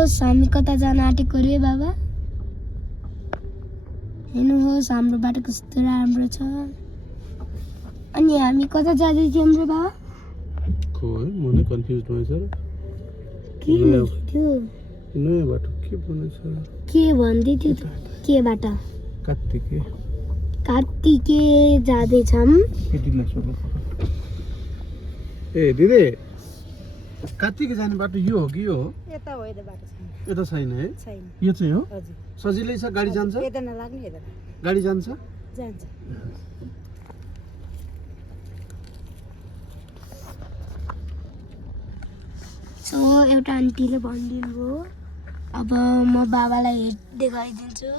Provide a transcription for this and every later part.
हेर्नुहोस् हामी कता जान आँटेको रे बाबा हेर्नुहोस् हाम्रो बाटो कस्तो राम्रो छ अनि हामी कता जाँदै थियौँ रे बाबा खोइ म नै कन्फ्युज भएँ सर के थियो नयाँ बाटो के बनेछ के भन्दै थियो के बाटो कार्तिके जाँदैछौँ ए दिदी कार्तिके जाने बाटो यो हो कि यो हो यता होइन बाटो छैन यता छैन है छैन यो चाहिँ हो हजुर सजिलै छ गाडी जान्छ यता नलाग्ने यता गाडी जान्छ जान्छ सो एउटा आन्टीले भनिदिनु भयो अब म बाबालाई हेड देखाइदिन्छु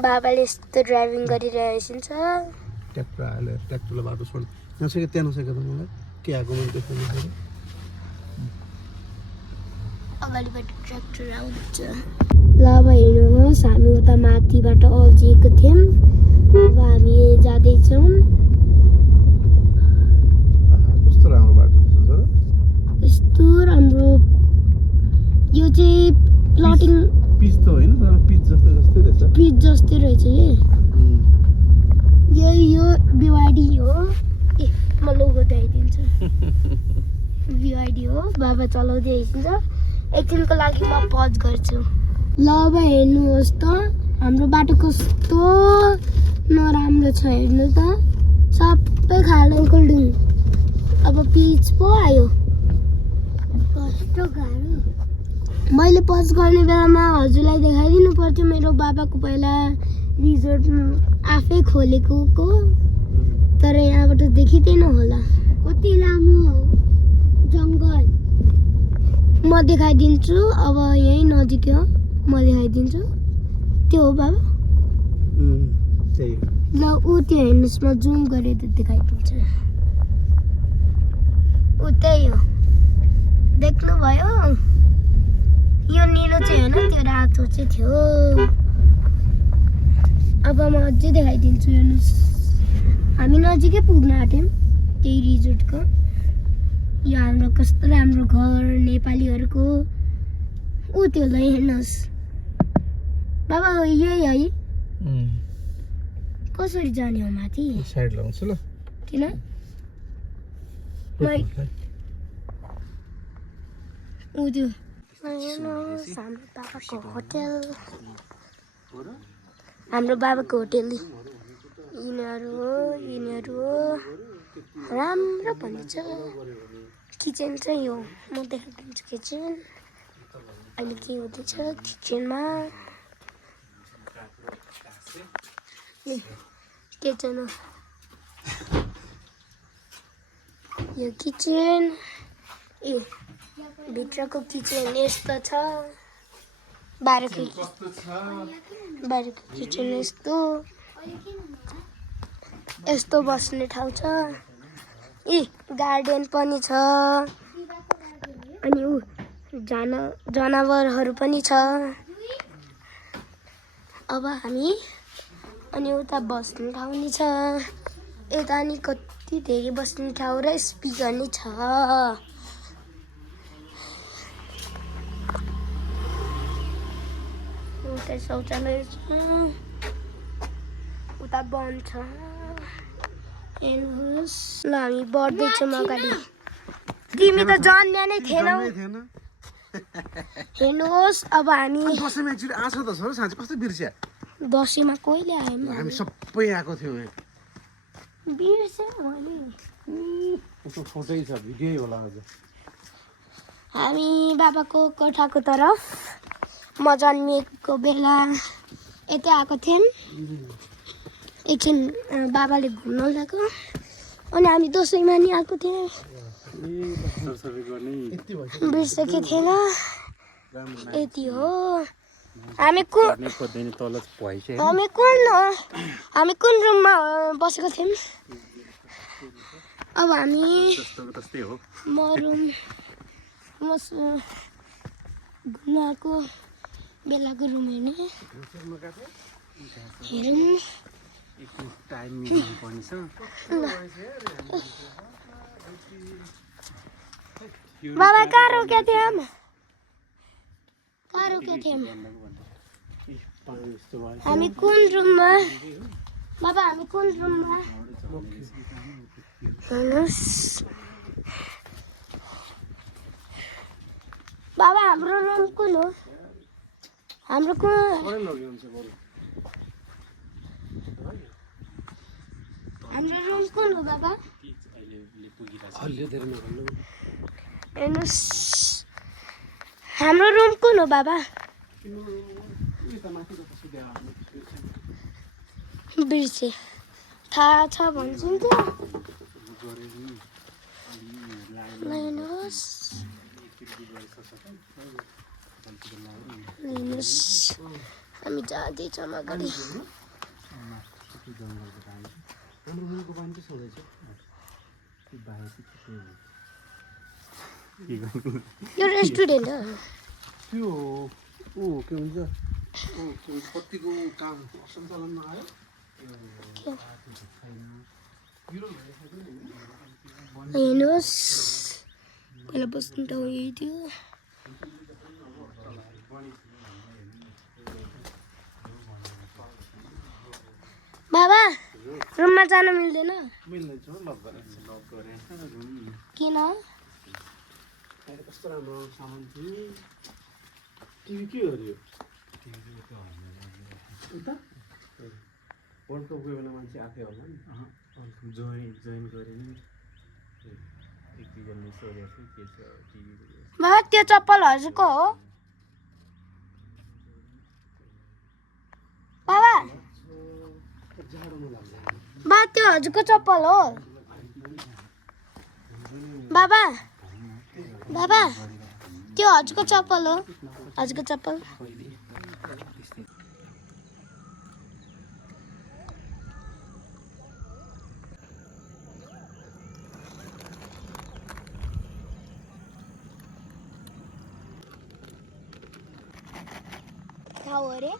बाबाले यस्तो ड्राइभिङ गरिरहेछ ट्र्याक्टरलाई बाटो छोड नसके त्यहाँ नसके त मलाई के आएको मैले देखाउनु पर्यो अगाडिबाट ट्र्याक्टर आउँछ ल अब हेर्नुहोस् हामी उता माथिबाट अल्झिएको थियौँ अब हामी जाँदैछौँ कस्तो राम्रो बाटो छ सर यस्तो राम्रो यो चाहिँ प्लटिङ पिच त होइन तर पिच जस्तै रहेछ पिच जस्तै रहेछ यो बिवाडी हो ए म लोगो देखाइदिन्छु बिवाडी हो बाबा चलाउँदै आइदिन्छ एकछिनको लागि म पज गर्छु ल अब हेर्नुहोस् त हाम्रो बाटो कस्तो नराम्रो छ हेर्नु त सबै खाडल खुल्डुङ अब पिच पो आयो कस्तो गाह्रो मैले पज गर्ने बेलामा हजुरलाई देखाइदिनु पर्थ्यो मेरो बाबाको पहिला रिजोर्ट आफै खोलेको तर यहाँबाट देखिँदैन होला कति लामो जङ्गल म देखाइदिन्छु अब यहीँ नजिक हो म देखाइदिन्छु त्यो हो बाबा ल ऊ त्यो हेर्नुहोस् म जुम गरेर देखाइदिन्छु ऊ त्यही हो देख्नुभयो यो निलो चाहिँ होइन त्यो रातो चाहिँ थियो अब म अझै देखाइदिन्छु हेर्नुहोस् हामी नजिकै पुग्न आँट्यौँ त्यही रिजोर्टको यो हाम्रो कस्तो राम्रो घर नेपालीहरूको ऊ त्यो ल हेर्नुहोस् बाबा यही है कसरी जाने हो माथि साइड लाउँछु ल किन ऊ त्यो हेर्नुहोस् हाम्रो बाबाको होटेल हाम्रो बाबाको होटेल यिनीहरू हो राम्रो पनि छ किचन चाहिँ यो म देखाइदिन्छु किचन अहिले के हुँदैछ किचनमा किचन हो यो किचन ए भित्रको किचन यस्तो छ बाहिरको किचन यस्तो बस्ने ठाउँ छ ए गार्डन पनि छ अनि ऊ जनावरहरू पनि छ अब हामी अनि उता बस्ने ठाउँ नि छ यता नि कति धेरै बस्ने ठाउँ र स्पिकर नि छ उता शौचालय छ उता बन्द छ हेर्नुहोस् ल हामी बढ्दैछौँ अगाडि तिमी त जान्ने नै थिएनौ हेर्नुहोस् अब हामी दसैँमा एक्चुअली आछ त सर साँच्चै कस्तो बिर्स्या दसैँमा कहिले आयौँ हामी सबै आएको थियौँ बिर्सेँ मैले फोटै छ भिडियो होला आज हामी बाबाको कोठाको तरफ म जन्मिएको बेला यतै आएको थियौँ एकछिन बाबाले घुम्न ल्याएको अनि हामी दसैँमा नि आएको थियौँ बिर्सेकै थिएन यति हो हामी कुन रुममा बसेको थियौँ अब हामी म घुम्न आएको बेलाको रुम हेर्ने हेरौँ बाबा कहाँ रोकेको थियौँ अरू के थियौँ पानी जस्तो भयो हामी कुन रुममा बाबा हामी कुन रुममा हेर्नुहोस् बाबा हाम्रो रुम कुन हो हाम्रो कुन थोरै लग्यो हुन्छ बरु हाम्रो रुम कुन हो बाबा हल्लियो धेरै नभन्नु हेर्नुहोस् हाम्रो रुम कुन हो बाबा यता माथि त सिधै आउनु बिर्से थाहा छ भन्छु नि त हेर्नुहोस् हेर्नुहोस् हामी जाँदैछौँ अगाडि हाम्रो मुलको पानी चाहिँ छँदैछ यो रेस्टुरेन्ट हो त्यो के भन्छ कतिको काम सञ्चालनमा आयो हेर्नुहोस् पहिला बस्नु त यही थियो बाबा रुममा जान मिल्दैन मिल्दैछ लक गरेँ किन कस्तो राम्रो सामान थियो टिभी के हो यो उता वर्ल्ड कप गयो भने मान्छे आफै होला नि जोइन गरेन एक दुईजनाले सोधेको थियो के छ टिभी बाबा त्यो चप्पल हजुरको हो बाबा जाडोमा लाग्दैन बा त्यो हजुरको चप्पल हो बाबा बाबा त्यो हजुरको चप्पल हो हजुरको चप्पल खाऊ अरे